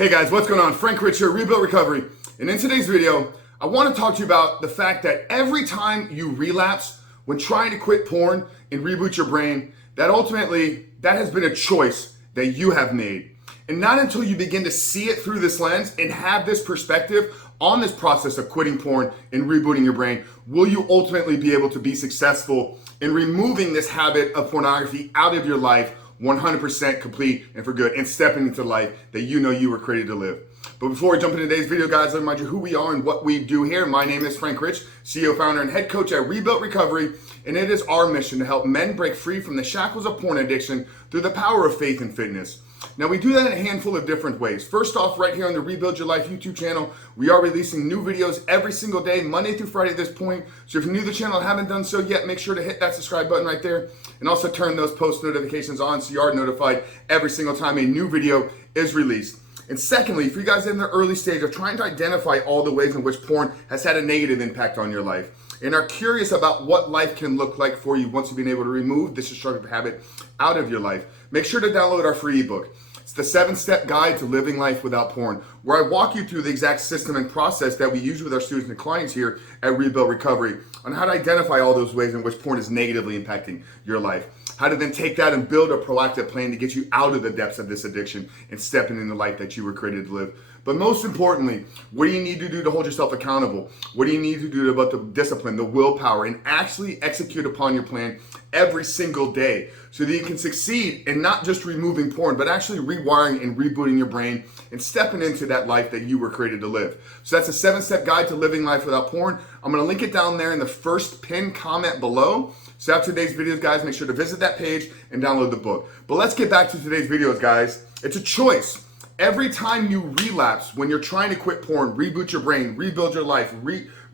Hey guys, what's going on? Frank Rich here, Rebuilt Recovery. And in today's video, I want to talk to you about the fact that every time you relapse when trying to quit porn and reboot your brain, that ultimately, that has been a choice that you have made. And not until you begin to see it through this lens and have this perspective on this process of quitting porn and rebooting your brain, will you ultimately be able to be successful in removing this habit of pornography out of your life 100% complete and for good, and stepping into the life that you know you were created to live. But before we jump into today's video, guys, let me remind you who we are and what we do here. My name is Frank Rich, CEO, founder, and head coach at Rebuilt Recovery, and it is our mission to help men break free from the shackles of porn addiction through the power of faith and fitness. Now, we do that in a handful of different ways. First off, right here on the Rebuild Your Life YouTube channel, we are releasing new videos every single day, Monday through Friday at this point. So if you're new to the channel and haven't done so yet, make sure to hit that subscribe button right there and also turn those post notifications on so you are notified every single time a new video is released. And secondly, if you guys are in the early stage of trying to identify all the ways in which porn has had a negative impact on your life and are curious about what life can look like for you once you've been able to remove this destructive habit out of your life, make sure to download our free ebook. It's the 7-step guide to living life without porn, where I walk you through the exact system and process that we use with our students and clients here at Rebuilt Recovery on how to identify all those ways in which porn is negatively impacting your life. How to then take that and build a proactive plan to get you out of the depths of this addiction and stepping in the life that you were created to live. But most importantly, what do you need to do to hold yourself accountable? What do you need to do about the discipline, the willpower, and actually execute upon your plan every single day so that you can succeed in not just removing porn, but actually rewiring and rebooting your brain and stepping into that life that you were created to live. So that's a 7-step guide to living life without porn. I'm gonna link it down there in the first pinned comment below. So after today's videos, guys, make sure to visit that page and download the book. But let's get back to today's videos, guys. It's a choice. Every time you relapse, when you're trying to quit porn, reboot your brain, rebuild your life,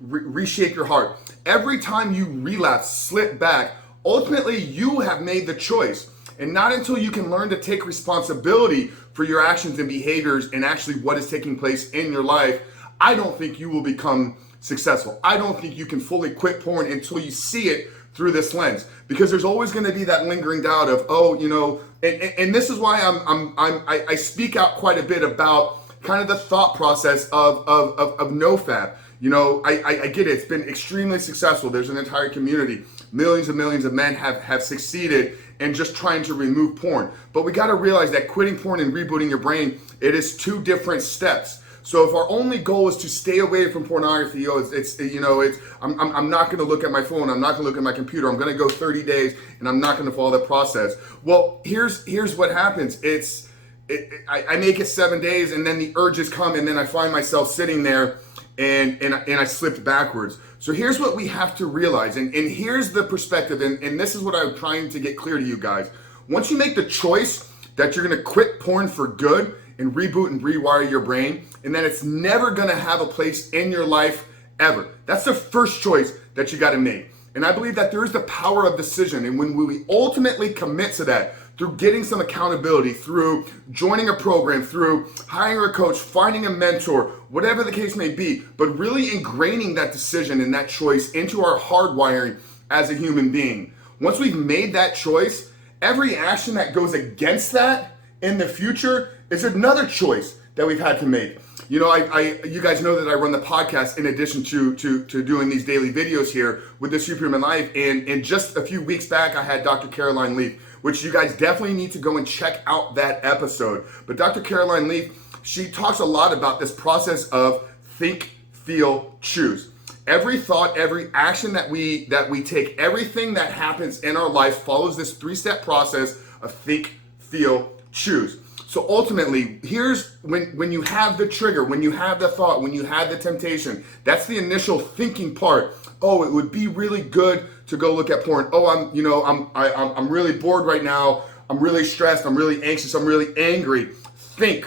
reshape your heart, every time you relapse, slip back, ultimately you have made the choice. And not until you can learn to take responsibility for your actions and behaviors and actually what is taking place in your life, I don't think you will become successful. I don't think you can fully quit porn until you see it through this lens, because there's always going to be that lingering doubt of, oh, you know, and this is why I speak out quite a bit about kind of the thought process of NoFap. You know, I get it. It's been extremely successful. There's an entire community. Millions and millions of men have succeeded in just trying to remove porn. But we got to realize that quitting porn and rebooting your brain, it is 2 different steps. So if our only goal is to stay away from pornography, I'm not going to look at my phone, I'm not going to look at my computer, I'm going to go 30 days and I'm not going to follow that process. Well, here's what happens. I make it 7 days and then the urges come and then I find myself sitting there and I slipped backwards. So here's what we have to realize, and here's the perspective, and this is what I'm trying to get clear to you guys. Once you make the choice that you're going to quit porn for good and reboot and rewire your brain, and that it's never gonna have a place in your life ever. That's the first choice that you gotta make. And I believe that there is the power of decision, and when we ultimately commit to that, through getting some accountability, through joining a program, through hiring a coach, finding a mentor, whatever the case may be, but really ingraining that decision and that choice into our hardwiring as a human being. Once we've made that choice, every action that goes against that in the future is another choice that we've had to make. You know, you guys know that I run the podcast in addition to doing these daily videos here with the Superhuman Life. And just a few weeks back, I had Dr. Caroline Leaf, which you guys definitely need to go and check out that episode. But Dr. Caroline Leaf, she talks a lot about this process of think, feel, choose. Every thought, every action that we take, everything that happens in our life follows this 3-step process of think, feel, choose. So ultimately, here's when you have the trigger, when you have the thought, when you have the temptation, that's the initial thinking part. Oh, it would be really good to go look at porn. Oh, I'm really bored right now. I'm really stressed. I'm really anxious. I'm really angry. Think.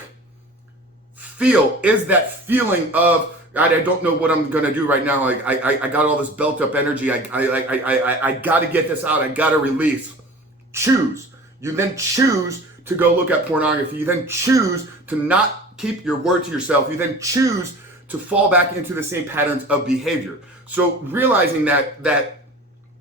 Feel is that feeling of, God, I don't know what I'm gonna do right now. Like I got all this built up energy. I gotta get this out. I gotta release. Choose. You then choose to go look at pornography. You then choose to not keep your word to yourself. You then choose to fall back into the same patterns of behavior. So realizing that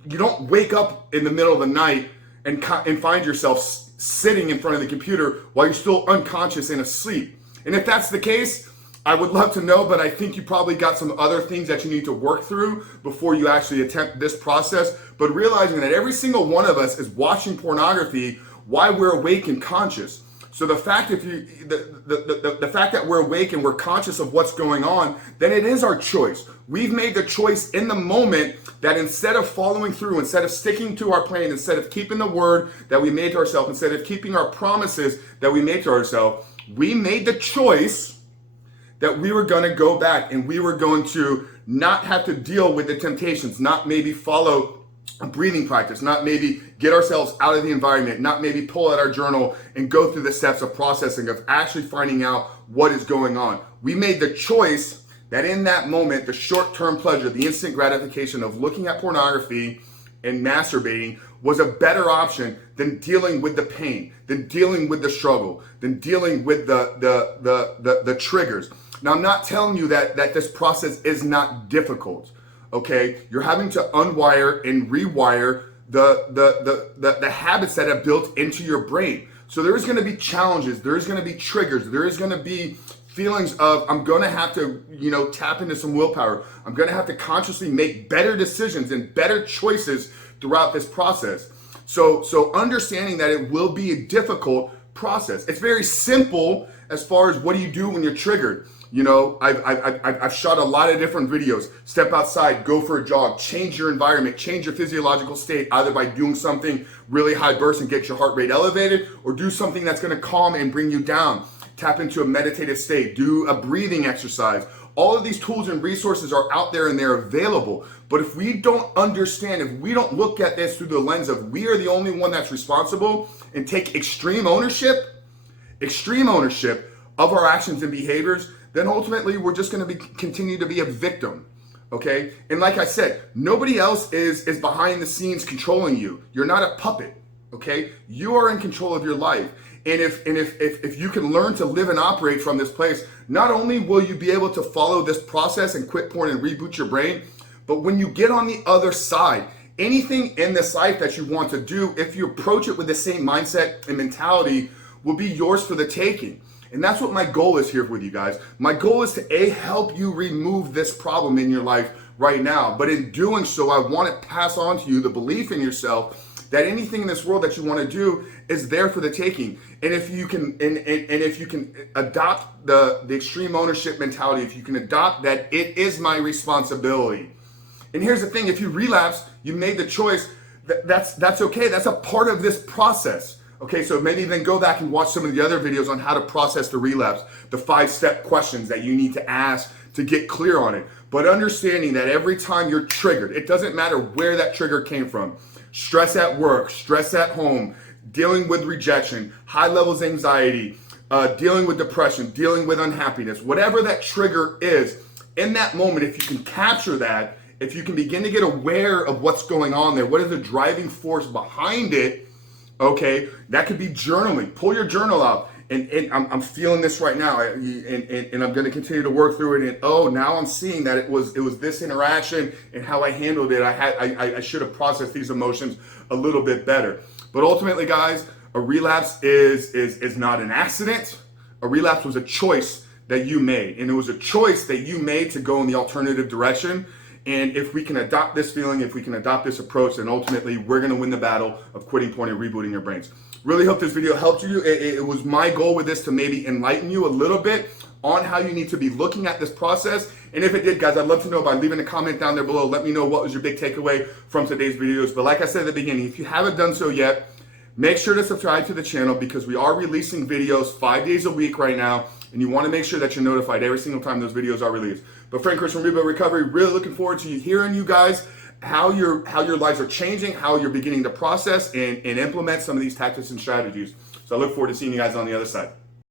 you don't wake up in the middle of the night and find yourself sitting in front of the computer while you're still unconscious and asleep. And if that's the case, I would love to know, but I think you probably got some other things that you need to work through before you actually attempt this process. But realizing that every single one of us is watching pornography while we're awake and conscious. So the fact the fact that we're awake and we're conscious of what's going on, then it is our choice. We've made the choice in the moment that instead of following through, instead of sticking to our plan, instead of keeping the word that we made to ourselves, instead of keeping our promises that we made to ourselves, we made the choice that we were going to go back and we were going to not have to deal with the temptations, not maybe follow a breathing practice, not maybe get ourselves out of the environment, not maybe pull out our journal and go through the steps of processing, of actually finding out what is going on. We made the choice that in that moment, the short-term pleasure, the instant gratification of looking at pornography and masturbating was a better option than dealing with the pain, than dealing with the struggle, than dealing with the triggers. Now, I'm not telling you that this process is not difficult. Okay, you're having to unwire and rewire the habits that have built into your brain. So there is going to be challenges, there is going to be triggers, there is going to be feelings of I'm going to have to, tap into some willpower. I'm going to have to consciously make better decisions and better choices throughout this process. So understanding that it will be a difficult process. It's very simple as far as what do you do when you're triggered. I've shot a lot of different videos. Step outside, go for a jog, change your environment, change your physiological state, either by doing something really high burst and get your heart rate elevated, or do something that's going to calm and bring you down. Tap into a meditative state, do a breathing exercise. All of these tools and resources are out there and they're available. But if we don't understand, if we don't look at this through the lens of we are the only one that's responsible and take extreme ownership of our actions and behaviors, then ultimately we're just going to continue to be a victim. Okay? And like I said, nobody else is behind the scenes controlling you. You're not a puppet. Okay? You are in control of your life. And if you can learn to live and operate from this place, not only will you be able to follow this process and quit porn and reboot your brain, but when you get on the other side, anything in this life that you want to do, if you approach it with the same mindset and mentality, will be yours for the taking. And that's what my goal is here with you guys. My goal is to help you remove this problem in your life right now. But in doing so, I want to pass on to you the belief in yourself that anything in this world that you want to do is there for the taking. And if you can, and if you can adopt the extreme ownership mentality, if you can adopt that it is my responsibility. And here's the thing: if you relapse, you made the choice. That's okay. That's a part of this process. Okay, so maybe then go back and watch some of the other videos on how to process the relapse, the 5-step questions that you need to ask to get clear on it. But understanding that every time you're triggered, it doesn't matter where that trigger came from. Stress at work, stress at home, dealing with rejection, high levels of anxiety, dealing with depression, dealing with unhappiness, whatever that trigger is, in that moment, if you can capture that, if you can begin to get aware of what's going on there, what is the driving force behind it, okay, that could be journaling. Pull your journal out. And I'm feeling this right now, and I'm going to continue to work through it. And now I'm seeing that it was this interaction and how I handled it. I should have processed these emotions a little bit better. But ultimately, guys, a relapse is not an accident. A relapse was a choice that you made, and it was a choice that you made to go in the alternative direction. And if we can adopt this feeling, if we can adopt this approach, then ultimately we're going to win the battle of quitting porn and rebooting your brains. Really hope this video helped you. It was my goal with this to maybe enlighten you a little bit on how you need to be looking at this process. And if it did, guys, I'd love to know by leaving a comment down there below. Let me know what was your big takeaway from today's videos. But like I said at the beginning, if you haven't done so yet, make sure to subscribe to the channel because we are releasing videos 5 days a week right now. And you want to make sure that you're notified every single time those videos are released. But Frank Chris from Reboot Recovery, really looking forward to hearing you guys how your lives are changing, how you're beginning to process and implement some of these tactics and strategies. So I look forward to seeing you guys on the other side.